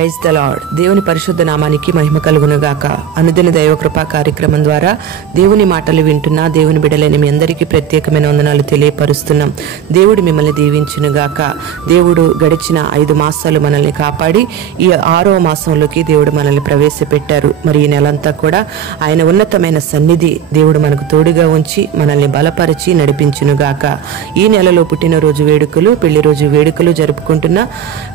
Praise the lord. దేవుని పరిశుద్ధ నామానికి మహిమ కలుగునుగాక. అనుదిన దైవ కృపా కార్యక్రమం ద్వారా దేవుని మాటలు వింటున్న దేవుని బిడ్డలైన మీ అందరికీ ప్రత్యేకమైన వందనాలు తెలియపరుస్తున్నాం. దేవుడు మిమ్మల్ని దీవించునుగాక. దేవుడు గడిచిన 5 మాసాలు మనల్ని కాపాడి ఈ 6వ మాసంలోకి దేవుడు మనల్ని ప్రవేశపెట్టారు. మరి ఈ నెలంతా కూడా ఆయన ఉన్నతమైన సన్నిధి దేవుడు మనకు తోడుగా ఉంచి మనల్ని బలపరిచి నడిపించునుగాక. ఈ నెలలో పుట్టినరోజు వేడుకలు, పెళ్లి రోజు వేడుకలు జరుపుకుంటున్న,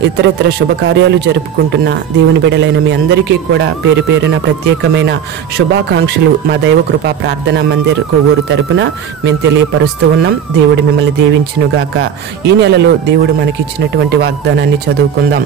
ఇతరత్ర శుభకార్యాలు జరుపుకుంటున్న దేవుని బిడ్డలైన మీ అందరికీ కూడా పేరు పేరున ప్రత్యేకమైన శుభాకాంక్షలు మా దైవ కృపా ప్రార్థనా మందిర్ కొవ్వూరు తరపున మేము తెలియపరుస్తూ ఉన్నాం. దేవుడు మిమ్మల్ని దీవించునుగాక. ఈ నెలలో దేవుడు మనకిచ్చినటువంటి వాగ్దానాన్ని చదువుకుందాం.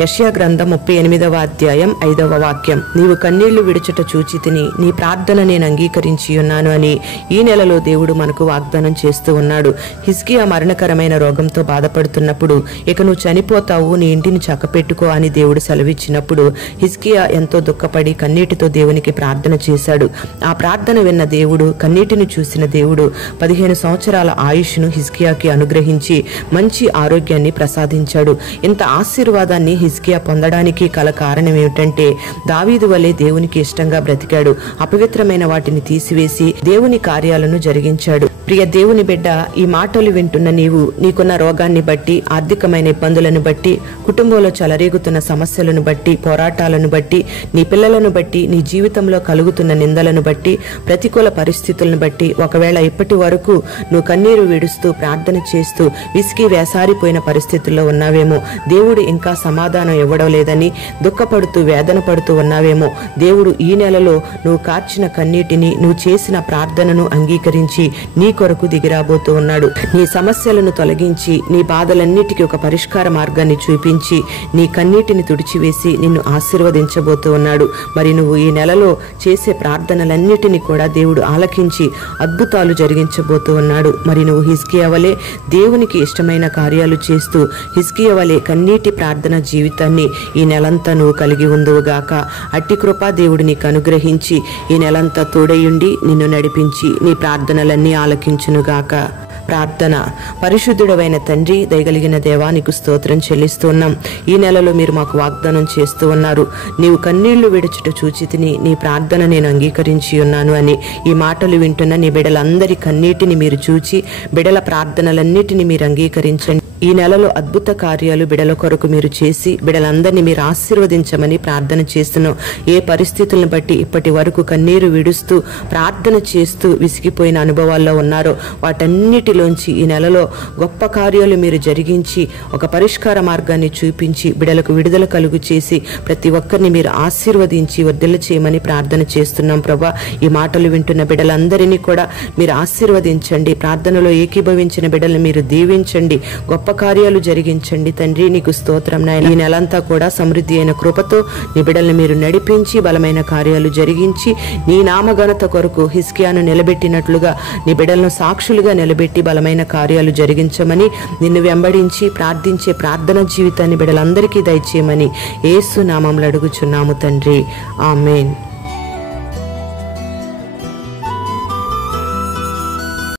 యెషయా గ్రంథం 38వ అధ్యాయం 5వ వాక్యం. నీవు కన్నీళ్లు విడుచుట చూచితిని, నీ ప్రార్థన నేను అంగీకరించి ఉన్నాను అని ఈ నెలలో దేవుడు మనకు వాగ్దానం చేస్తూ ఉన్నాడు. హిజ్కియా మరణకరమైన రోగంతో బాధపడుతున్నప్పుడు, ఇక నువ్వు చనిపోతావు, నీ ఇంటిని చక్కపెట్టుకో అని దేవుడు సెలవిచ్చినప్పుడు హిజ్కియా ఎంతో దుఃఖపడి కన్నీటితో దేవునికి ప్రార్థన చేశాడు. ఆ ప్రార్థన విన్న దేవుడు, కన్నీటిని చూసిన దేవుడు 15 సంవత్సరాల ఆయుష్ను హిజ్కియాకి అనుగ్రహించి మంచి ఆరోగ్యాన్ని ప్రసాదించాడు. ఇంత ఆశీర్వాదాన్ని హిజ్కియా పొందడానికి కల కారణం ఏమిటంటే, దావీదు వలె దేవునికి ఇష్టంగా బ్రతికాడు. అపవిత్రమైన వాటిని తీసివేసి దేవుని కార్యాలను జరిగించాడు. ప్రియ దేవుని బిడ్డ, ఈ మాటలు వింటున్న నీవు నీకున్న రోగాన్ని బట్టి, ఆర్థికమైన ఇబ్బందులను బట్టి, కుటుంబంలో చెలరేగుతున్న సమస్యలను బట్టి, పోరాటాలను బట్టి, నీ పిల్లలను బట్టి, నీ జీవితంలో కలుగుతున్న నిందలను బట్టి, ప్రతికూల పరిస్థితులను బట్టి, ఒకవేళ ఇప్పటి వరకు నువ్వు కన్నీరు విడుస్తూ ప్రార్థన చేస్తూ విసిగి వేసారిపోయిన పరిస్థితుల్లో ఉన్నావేమో, దేవుడు ఇంకా సమాధానం ఇవ్వడం లేదని దుఃఖపడుతూ వేదన పడుతూ ఉన్నావేమో, దేవుడు ఈ నెలలో నువ్వు కార్చిన కన్నీటిని, నువ్వు చేసిన ప్రార్థనను అంగీకరించి నీ కొరకు దిగిరాబోతూ ఉన్నాడు. నీ సమస్యలను తొలగించి, నీ బాధలన్నిటికీ ఒక పరిష్కార మార్గాన్ని చూపించి, నీ కన్నీటిని తుడిచివేసి నిన్ను ఆశీర్వదించబోతూ ఉన్నాడు. మరి నువ్వు ఈ నెలలో చేసే ప్రార్థనలన్నిటినీ కూడా దేవుడు ఆలకించి అద్భుతాలు జరిగించబోతూ ఉన్నాడు. మరి నువ్వు హిజ్కియా వలె దేవునికి ఇష్టమైన కార్యాలు చేస్తూ, హిజ్కియా వలె కన్నీటి ప్రార్థన జీవితాన్ని ఈ నెలంతా నువ్వు కలిగి ఉందువుగాక. అట్టి కృపా దేవుడు నీకు అనుగ్రహించి ఈ నెలంతా తోడయుండి నిన్ను నడిపించి నీ ప్రార్థనలన్నీ ఆలకించునుగాక. ప్రార్థన. పరిశుద్ధుడవైన తండ్రి, దయగలిగిన దేవా, నీకు స్తోత్రం చెల్లిస్తున్నాం. ఈ నెలలో మీరు మాకు వాగ్దానం చేస్తూ ఉన్నారు, నీవు కన్నీళ్లు విడుచుట చూచితిని, నీ ప్రార్థన నేను అంగీకరించి ఉన్నాను అని. ఈ మాటలు వింటున్న నీ బిడ్డలందరి కన్నీటిని మీరు చూచి, బిడ్డల ప్రార్థనలన్నిటిని మీరు అంగీకరించండి. ఈ నెలలో అద్భుత కార్యాలు బిడ్డల కొరకు మీరు చేసి బిడ్డలందరినీ మీరు ఆశీర్వదించమని ప్రార్థన చేస్తున్నాం. ఏ పరిస్థితులను బట్టి ఇప్పటి వరకు కన్నీరు విడుస్తూ ప్రార్థన చేస్తూ విసిగిపోయిన అనుభవాల్లో ఉన్నారో, వాటన్నిటిలోంచి ఈ నెలలో గొప్ప కార్యాలు మీరు జరిగించి ఒక పరిష్కార మార్గాన్ని చూపించి బిడ్డలకు విడుదల కలుగు చేసి ప్రతి ఒక్కరిని మీరు ఆశీర్వదించి వర్ధిల్ల చేయమని ప్రార్థన చేస్తున్నాం. ప్రభా, ఈ మాటలు వింటున్న బిడ్డలందరినీ కూడా మీరు ఆశీర్వదించండి. ప్రార్థనలో ఏకీభవించిన బిడ్డలను మీరు దీవించండి. గొప్ప కార్యాలు జరిగించండి తండ్రి. నీకు స్తోత్రం నాయన. ఈ నెలంతా కూడా సమృద్ధి అయిన కృపతో నీ బిడ్డల్ని మీరు నడిపించి బలమైన కార్యాలు జరిగించి నీ నామఘనత కొరకు హిజ్కియాను నిలబెట్టినట్లుగా నీ బిడ్డలను సాక్షులుగా నిలబెట్టి బలమైన కార్యాలు జరిగించమని, నిన్ను వెంబడించి ప్రార్థించే ప్రార్థన జీవితాన్ని బిడ్డలందరికీ దయచేయమని యేసు నామములో అడుగుచున్నాము తండ్రి. ఆమేన్.